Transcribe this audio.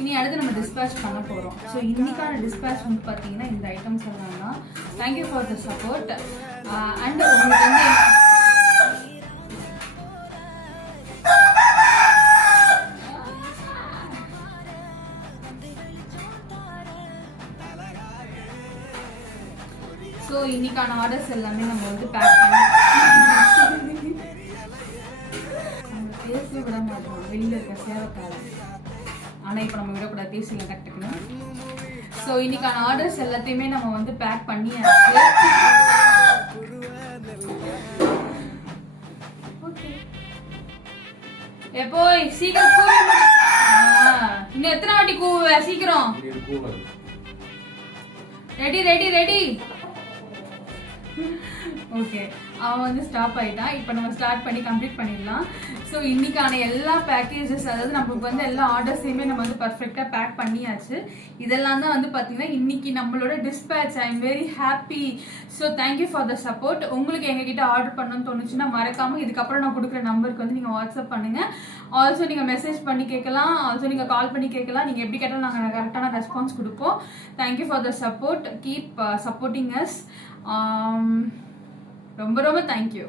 இனி அடுத்து நம்ம டிஸ்பேச் பண்ண போகிறோம். ஸோ இன்னைக்கான டிஸ்பேச் வந்து பார்த்தீங்கன்னா இந்த ஐட்டம்ஸ் எல்லாம் தான். Thank you for the support. And உங்களுக்கு வந்து ஸோ இன்னைக்கான ஆர்டர்ஸ் எல்லாமே நம்ம வந்து பேக் பண்ணி நம்ம பேசவே விட மாட்டோம், வெளியில் இருக்க சேவைக்காரன். ஆனால் இப்போ நம்ம விடக்கூடாது, பேசிக்கலாம் கற்றுக்கணும். ஸோ இன்னைக்கான ஆர்டர்ஸ் எல்லாத்தையுமே நம்ம வந்து பேக் பண்ணியாச்சு. ஓகே, எப்போ சீக்கிரம் கூவி. இன்னும் எத்தனை வாட்டி கூவ? சீக்கிரம். Ready ready ready. ஓகே, அவன் வந்து ஸ்டாப் ஆகிட்டான். இப்போ நம்ம ஸ்டார்ட் பண்ணி கம்ப்ளீட் பண்ணிடலாம். ஸோ இன்னைக்கான எல்லா பேக்கேஜஸ், அதாவது நமக்கு வந்து எல்லா ஆர்டர்ஸையுமே நம்ம வந்து பர்ஃபெக்டாக பேக் பண்ணியாச்சு. இதெல்லாம் தான் வந்து பார்த்தீங்கன்னா இன்னைக்கு நம்மளோட dispatch. I am very happy. So thank you for the support. உங்களுக்கு எங்ககிட்ட ஆர்டர் பண்ணணும்னு தோணுச்சுன்னா மறக்காமல் இதுக்கப்புறம் நான் கொடுக்குற நம்பருக்கு வந்து நீங்கள் வாட்ஸ்அப் பண்ணுங்கள். ஆல்சோ நீங்கள் மெசேஜ் பண்ணி கேட்கலாம், ஆல்சோ நீங்கள் கால் பண்ணி கேட்கலாம். நீங்கள் எப்படி கேட்டாலும் நாங்கள் கரெக்டான ரெஸ்பான்ஸ் கொடுப்போம். Thank you for the support. Keep supporting us. ரொம்ப ரொம்ப தேங்க்யூ.